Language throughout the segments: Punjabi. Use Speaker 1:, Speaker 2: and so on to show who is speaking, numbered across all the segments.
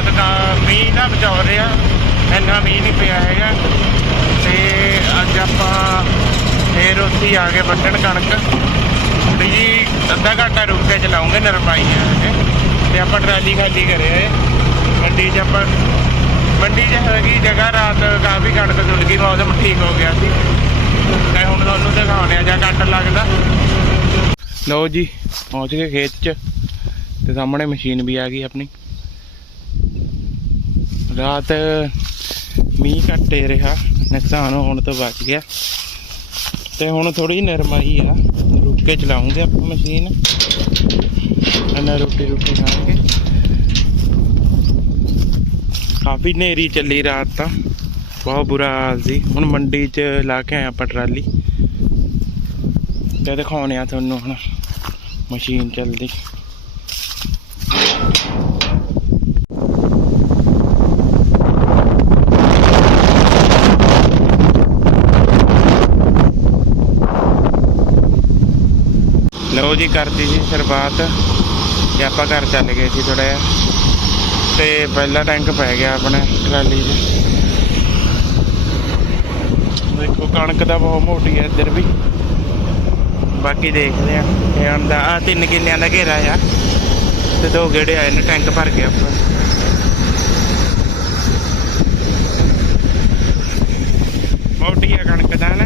Speaker 1: ਰਾਤ ਦਾ ਮੀਂਹ ਨਾ ਬਚਾਉ ਰਿਹਾ, ਇੰਨਾ ਮੀਂਹ ਨਹੀਂ ਪਿਆ ਹੈਗਾ। ਤੇ ਅੱਜ ਆਪਾਂ ਫੇਰ ਉੱਥੇ ਆ ਗਏ ਵੱਢਣ ਕਣਕ। ਥੋੜੀ ਜੀ ਅੱਧਾ ਘੰਟਾ ਰੁਕ ਕੇ ਚਲਾਉਂਗੇ ਨਰਮਾਈਆਂ ਤੇ ਤੇ ਆਪਾਂ ਟਰਾਲੀ ਖਾਲੀ ਕਰਿਆ ਏ ਮੰਡੀ 'ਚ ਆਪਾਂ ਮੰਡੀ 'ਚ ਹੈਗੀ ਜਗ੍ਹਾ ਰਾਤ ਕਾਫੀ ਕਣਕ ਜੁੜ ਗਈ, ਮੌਸਮ ਠੀਕ ਹੋ ਗਿਆ ਸੀ। ਤੇ ਹੁਣ ਤੁਹਾਨੂੰ ਦਿਖਾਉਣੇ ਆ ਜਾਂ ਕੱਟ ਲੱਗਦਾ। ਲਓ ਜੀ, ਪਹੁੰਚ ਗਏ ਖੇਤ 'ਚ। ਤੇ ਸਾਹਮਣੇ ਮਸ਼ੀਨ ਵੀ ਆ ਗਈ ਆਪਣੀ। ਰਾਤ ਮੀਂਹ ਘੱਟੇ ਰਿਹਾ, ਨੁਕਸਾਨ ਹੋਣ ਤੋਂ ਬਚ ਗਿਆ। ਤੇ ਹੁਣ ਥੋੜੀ ਨਰਮਾਈ ਆ ਰੁਕ ਕੇ ਚਲਾਉਂਗੇ ਆਪਾਂ ਮਸ਼ੀਨ। ਇਹਨਾਂ ਰੋਟੀ ਰੋਟੀ ਖਾਣਗੇ ਕਾਫੀ ਨੇਰੀ ਚੱਲੀ ਰਾਤ ਤਾਂ, ਬਹੁਤ ਬੁਰਾ ਹਾਲ ਸੀ। ਹੁਣ ਮੰਡੀ 'ਚ ਲਾ ਕੇ ਆਏ ਆਪਾਂ ਟਰਾਲੀ। ਤੇ ਦਿਖਾਉਣੇ ਆ ਤੁਹਾਨੂੰ ਹੁਣ ਮਸ਼ੀਨ ਚੱਲਦੀ। ਲਓ ਜੀ, ਕਰਤੀ ਸੀ ਸ਼ੁਰੂਆਤ। ਤੇ ਆਪਾਂ ਘਰ ਚੱਲ ਗਏ ਸੀ ਥੋੜਾ ਜਿਹਾ। ਤੇ ਪਹਿਲਾ ਟੈਂਕ ਪੈ ਗਿਆ ਆਪਣਾ, ਟਰਾਲੀ 'ਚ। ਦੇਖੋ, ਕਣਕ ਦਾ ਬਹੁਤ ਮੋਟੀ ਹੈ ਇੱਧਰ ਵੀ। ਬਾਕੀ ਦੇਖਦੇ ਆ, ਇਹ ਆਂਦਾ ਆ ਤਿੰਨ ਕਿੱਲਿਆਂ ਦਾ ਘੇਰਾ ਆ। ਤੇ ਦੋ ਗੇੜੇ ਆਏ ਨੇ, ਟੈਂਕ ਭਰ ਗਿਆ ਆਪਾਂ। ਮੋਟੀ ਆ ਕਣਕ ਦਾ ਨਾ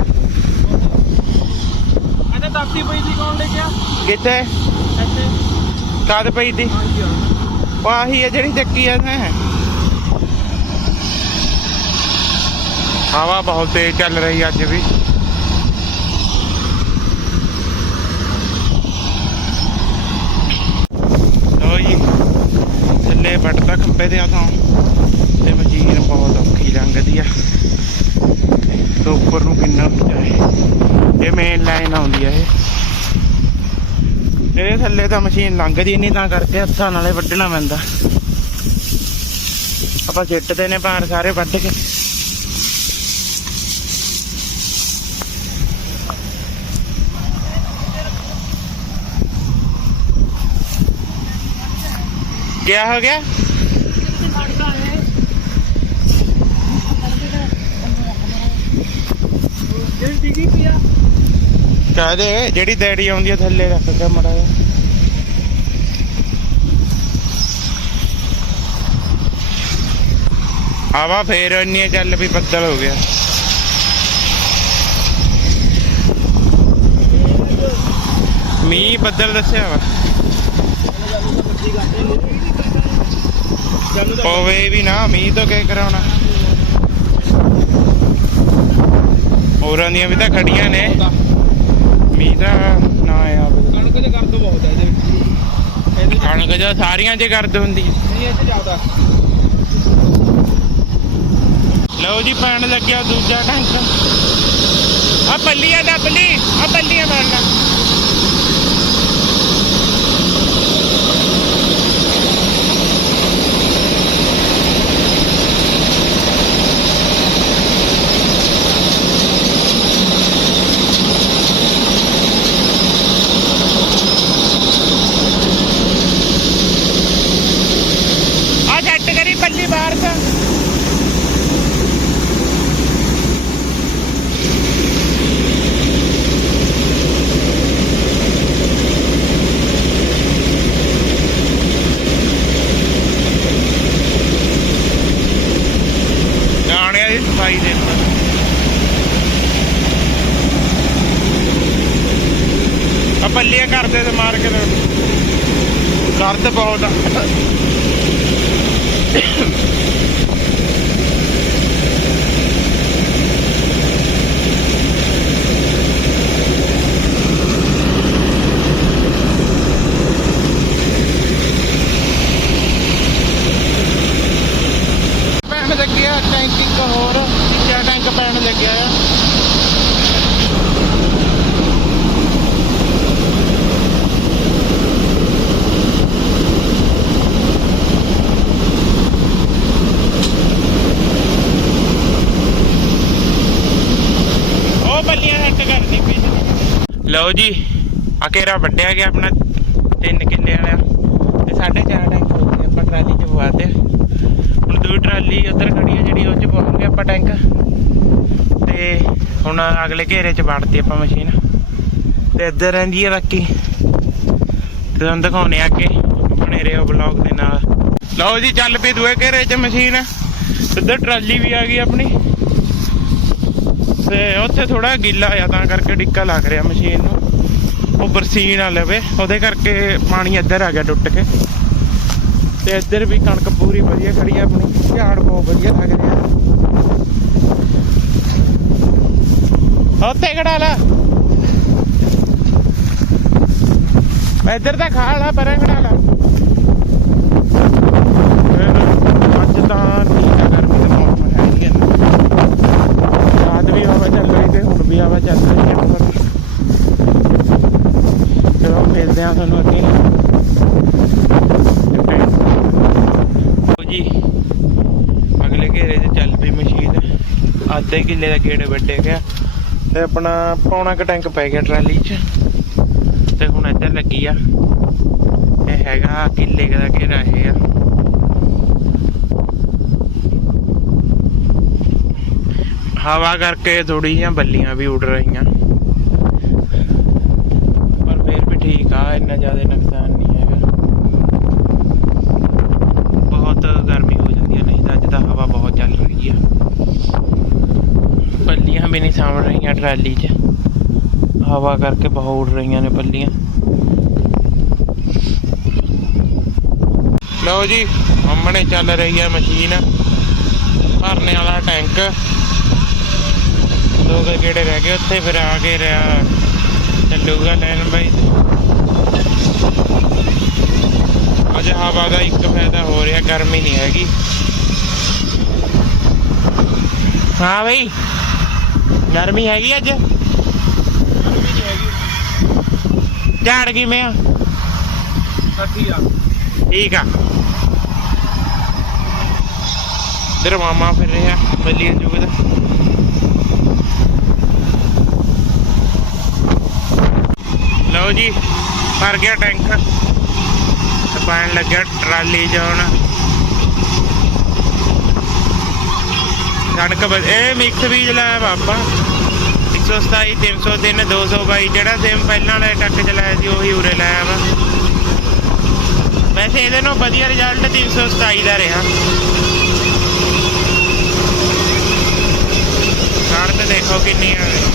Speaker 2: ਅੱਛਾ ਦਾਤੀ ਪਈ ਸੀ ਕੌਣ ਲੈ ਗਿਆ
Speaker 1: ਕਿੱਥੇ
Speaker 2: ਇੱਥੇ।
Speaker 1: ਕਾਦ ਪਈ ਦੀ? ਉਹ ਆਹੀ ਹੈ ਜਿਹੜੀ ਚੱਕੀ ਐ ਹੈ ਹਵਾ ਬਹੁਤ ਤੇਜ਼ ਚੱਲ ਰਹੀ ਅੱਜ ਵੀ। ਜੀ ਥੱਲੇ ਵੱਟਦਾ ਖੰਬੇ ਤੇ ਆ ਤਾਂ ਤੇ ਮਸ਼ੀਨ ਬਹੁਤ ਔਖੀ ਲੰਘਦੀ ਆ। ਤੇ ਉੱਪਰ ਨੂੰ ਕਿੰਨਾ ਉੱਚਾ ਹੈ ਇਹ ਮੇਨ ਲਾਈਨ ਆਉਂਦੀ ਆ ਇਹ। ਇਹਦੇ ਥੱਲੇ ਤਾਂ ਮਸ਼ੀਨ ਲੰਘਦੀ ਨਹੀਂ ਤਾਂ ਕਰਕੇ ਹੱਥਾਂ ਨਾਲੇ ਵੱਢਣਾ ਪੈਂਦਾ। ਆਪਾਂ ਸਿੱਟਦੇ ਨੇ ਬਾਹਰ ਸਾਰੇ ਵੱਢ ਕੇ। ਕਿਆ ਹੋ ਗਿਆ?
Speaker 2: ਜਿਹੜੀ ਡਿੱਗੀ ਪਈ ਕਹਿ
Speaker 1: ਦੇ ਜਿਹੜੀ ਡੈਡੀ ਆਉਂਦੀ ਆ ਥੱਲੇ ਰੱਖ ਕੇ ਮੜਾ ਹਵਾ ਫੇਰ ਇੰਨੀ ਚੱਲ ਵੀ ਬੱਦਲ ਹੋ ਗਿਆ। ਮੀਂਹ ਬੱਦਲ ਦੱਸਿਆ ਵਾ। ਪਵੇ ਵੀ ਨਾ, ਮੀਂਹ ਤੋਂ ਕੀ ਕਰਾਉਣਾ। ਹੋਰਾਂ ਦੀਆਂ ਵੀ ਤਾਂ ਖੜੀਆਂ ਨੇ। ਮੀਂਹ ਦਾ ਨਾ ਆਵੇ।
Speaker 2: ਕਣਕ ਦੇ ਕਰ ਦੋ ਬਹੁਤ ਹੈ ਇਹਦੇ ਵਿੱਚ। ਇਹਦੇ
Speaker 1: ਕਣਕ ਜਾਂ ਸਾਰੀਆਂ 'ਚ ਕਰਦ ਹੁੰਦੀ। ਹੈ।
Speaker 2: ਨਹੀਂ ਇਹ ਚ ਜ਼ਿਆਦਾ।
Speaker 1: ਲਓ ਜੀ ਪੈਣ ਲੱਗਿਆ ਦੂਜਾ ਟੈਂਕ। ਆ ਪੱਲੀਆਂ ਦਾ ਪੱਲੀ ਆ ਪੱਲੀਆਂ ਮਾਰਨਾ ਆ ਛੱਟ ਕਰੀ ਪੱਲੀ ਬਾਹਰ ਤਾਂ ਗਾਣਿਆਂ ਦੀ ਸਫ਼ਾਈ ਦੇ ਆ ਪੱਲੀਆਂ ਕਰਦੇ ਤੇ ਮਾਰ ਕੇ ਕਰਦ ਬਹੁਤ ਲਓ ਜੀ ਆ ਘੇਰਾ ਵੱਡਿਆ ਗਿਆ ਆਪਣਾ, ਤਿੰਨ ਕਿੱਲੇ ਵਾਲਾ ਤੇ ਸਾਢੇ ਚਾਰ ਟੈਂਕ ਹੋ ਗਏ, ਆਪਾਂ ਟਰਾਲੀ 'ਚ ਪਵਾਤੇ। ਹੁਣ ਦੂਜੀ ਟਰਾਲੀ ਉੱਧਰ ਖੜੀ ਹੈ ਜਿਹੜੀ ਉਹ 'ਚ ਪਾਉਂਗੇ ਆਪਾਂ ਟੈਂਕ। ਤੇ ਹੁਣ ਅਗਲੇ ਘੇਰੇ 'ਚ ਵੜਤੀ ਆਪਾਂ ਮਸ਼ੀਨ। ਤੇ ਇੱਧਰ ਰਹਿੰਦੀ ਹੈ ਬਾਕੀ। ਤੇ ਤੁਹਾਨੂੰ ਦਿਖਾਉਣੇ ਅੱਗੇ, ਬਣੇ ਰਹੇ ਰਹੋ ਬਲੌਗ ਦੇ ਨਾਲ। ਲਓ ਜੀ, ਚੱਲ ਪਈ ਦੂਏ ਘੇਰੇ 'ਚ ਮਸ਼ੀਨ। ਇੱਧਰ ਟਰਾਲੀ ਵੀ ਆ ਗਈ ਆਪਣੀ। ਤੇ ਉੱਥੇ ਥੋੜਾ ਗਿੱਲਾ ਆ, ਤਾਂ ਕਰਕੇ ਡਿੱਕਾ ਲੱਗ ਰਿਹਾ ਮਸ਼ੀਨ ਨੂੰ। ਉਹ ਬਰਸੀਨ ਆ ਲਵੇ, ਉਹਦੇ ਕਰਕੇ ਪਾਣੀ ਇੱਧਰ ਆ ਗਿਆ ਟੁੱਟ ਕੇ। ਤੇ ਇੱਧਰ ਵੀ ਕਣਕ ਪੂਰੀ ਵਧੀਆ ਖੜੀ ਆ, ਆਪਣੀ ਝਾੜ ਬਹੁਤ ਵਧੀਆ ਲੱਗ ਰਿਹਾ ਉੱਥੇ ਖੜਾ ਲਾ ਇੱਧਰ ਤਾਂ ਖਾ ਲਾ, ਪਰਾਂ ਖੜਾ ਲਾ ਅੱਜ ਤਾਂ ਠੀਕ ਆ ਗਰਮੀ ਦਾ ਮੌਸਮ ਹੈ ਹੀ ਹੈ ਰਾਤ ਵੀ ਹਵਾ ਚੱਲ ਰਹੀ ਤੇ ਹੁਣ ਵੀ ਹਵਾ ਚੱਲ ਰਹੀ ਹੈ ਮਗਰ ਚਲੋ ਮਿਲਦੇ ਆ ਤੁਹਾਨੂੰ ਅੱਗੇ। ਲਓ ਜੀ, ਅਗਲੇ ਘੇਰੇ 'ਤੇ ਚੱਲ ਪਈ ਮਸ਼ੀਨ। ਅੱਧੇ ਕਿੱਲੇ ਦਾ ਗੇੜੇ ਵੱਡੇ ਗਿਆ ਤੇ ਆਪਣਾ ਪੌਣਾ ਕੁ ਟੈਂਕ ਪੈ ਗਿਆ ਟਰਾਲੀ 'ਚ। ਤੇ ਹੁਣ ਇੱਧਰ ਲੱਗੀ ਆ। ਇਹ ਹੈਗਾ ਕਿੱਲੇ ਦਾ ਘੇਰਾ ਇਹ ਆ। ਹਵਾ ਕਰਕੇ ਥੋੜੀ ਜਿਹੀਆਂ ਬੱਲੀਆਂ ਵੀ ਉੱਡ ਰਹੀਆਂ। ਪਰ ਫਿਰ ਵੀ ਠੀਕ ਆ, ਇੰਨਾ ਜ਼ਿਆਦਾ ਨੁਕਸਾਨ ਨਹੀਂ ਹੈਗਾ। ਬਹੁਤ ਗਰਮੀ ਹੋ ਜਾਂਦੀ ਹੈ ਨਹੀਂ ਤਾਂ ਅੱਜ ਤਾਂ ਹਵਾ ਬਹੁਤ ਚੱਲ ਰਹੀ ਆ। ਬੱਲੀਆਂ ਵੀ ਨਹੀਂ ਸਾਂਭ ਰਹੀਆਂ ਟਰਾਲੀ 'ਚ। ਹਵਾ ਕਰਕੇ ਬਹੁਤ ਉੱਡ ਰਹੀਆਂ ਨੇ ਬੱਲੀਆਂ। ਲਓ ਜੀ, ਸਾਹਮਣੇ ਚੱਲ ਰਹੀ ਹੈ ਮਸ਼ੀਨ। ਭਰਨੇ ਵਾਲਾ ਟੈਂਕ। ਦੋ ਕੁ ਗੇੜੇ ਰਹਿ ਗਏ? ਉੱਥੇ ਫਿਰ ਆ ਕੇ ਰਿਹਾ ਚੱਲੂਗਾ ਲੈਣ ਬਾਈ। ਅੱਜ ਹਵਾ ਦਾ ਇੱਕ ਫਾਇਦਾ ਹੋ ਰਿਹਾ ਗਰਮੀ ਨਹੀਂ ਹੈਗੀ। ਹਾਂ ਬਈ ਗਰਮੀ ਹੈਗੀ ਅੱਜ?
Speaker 2: ਗਰਮੀ ਨਹੀਂ ਹੈਗੀ।
Speaker 1: ਝਾੜ ਕਿਵੇਂ ਆ? ਠੀਕ ਆ। ਇਧਰ ਮਾਮਾ ਫਿਰ ਰਿਹਾ ਬੱਲੀਆਂ ਜੁਗ ਲਓ ਜੀ, ਭਰ ਗਿਆ ਟੈਂਕ। ਪਾਣ ਲੱਗਿਆ ਟਰਾਲੀ 'ਚ ਹੁਣ। ਇਹ ਮਿਕਸ ਬੀਜ ਲਾਇਆ ਬਾਪਾ 127 303 222 ਜਿਹੜਾ ਸੇਮ ਪਹਿਲਾਂ ਵਾਲੇ ਟੱਕ ਚ ਲਾਇਆ ਸੀ, ਉਹੀ ਉਰੇ ਲਾਇਆ ਵਾ ਵੈਸੇ ਇਹਦੇ ਨਾਲ ਵਧੀਆ ਰਿਜ਼ਲਟ 327 ਦਾ ਰਿਹਾ। ਕਣਕ ਦੇਖੋ ਕਿੰਨੀ ਆ ਗਈ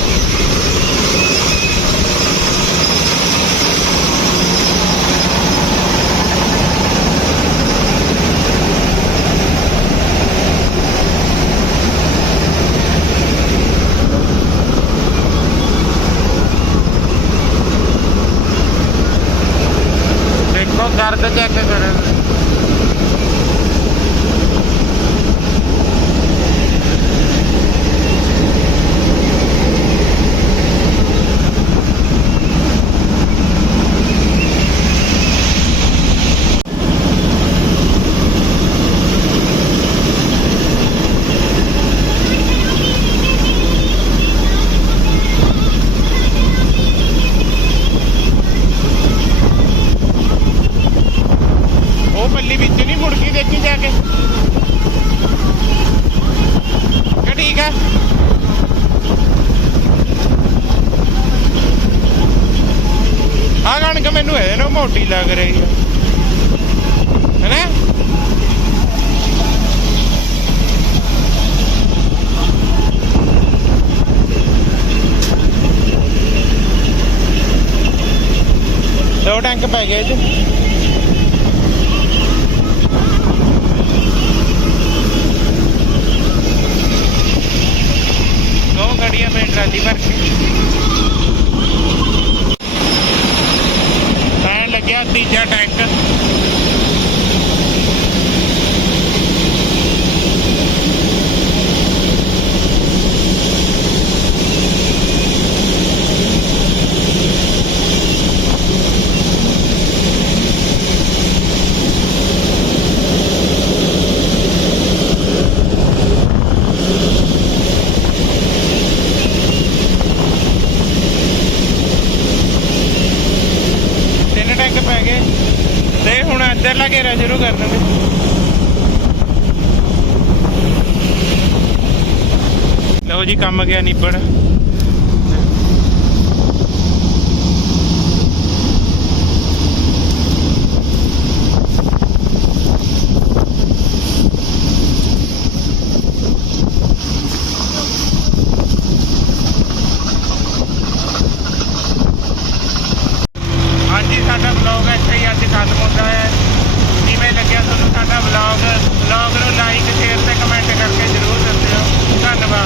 Speaker 1: ਦੇਖੋ ਦਰਦ ਚੈੱਕ ਕਰੋ ਉਹ ਪੱਲੀ ਵਿੱਚ ਨਹੀਂ ਮੁੜ ਕੇ ਦੇਖੀ ਜਾ ਕੇ ਕਿ ਠੀਕ ਹੈ ਆ ਕਣਕ ਮੈਨੂੰ ਇਹਦੇ ਨਾਲ ਮੋਟੀ ਲੱਗ ਰਹੀ ਹੈ ਹੈਨਾ? ਦੋ ਟੈਂਕ ਪੈ ਗਏ ਜੀ ਦੋ ਗੱਡੀਆਂ ਪੇ ਟਰਾਲੀ ਭਰ ਕੇ ਪੈਣ ਲੱਗਿਆ ਤੀਜਾ ਟੈਂਕ ਤਿੰਨ ਪੈ ਗਏ। ਤੇ ਹੁਣ ਇੱਧਰਲਾ ਘੇਰਾ ਸ਼ੁਰੂ ਕਰ ਦਾਂਗੇ ਲਓ ਜੀ, ਕੰਮ ਗਿਆ ਨਿਬੜ।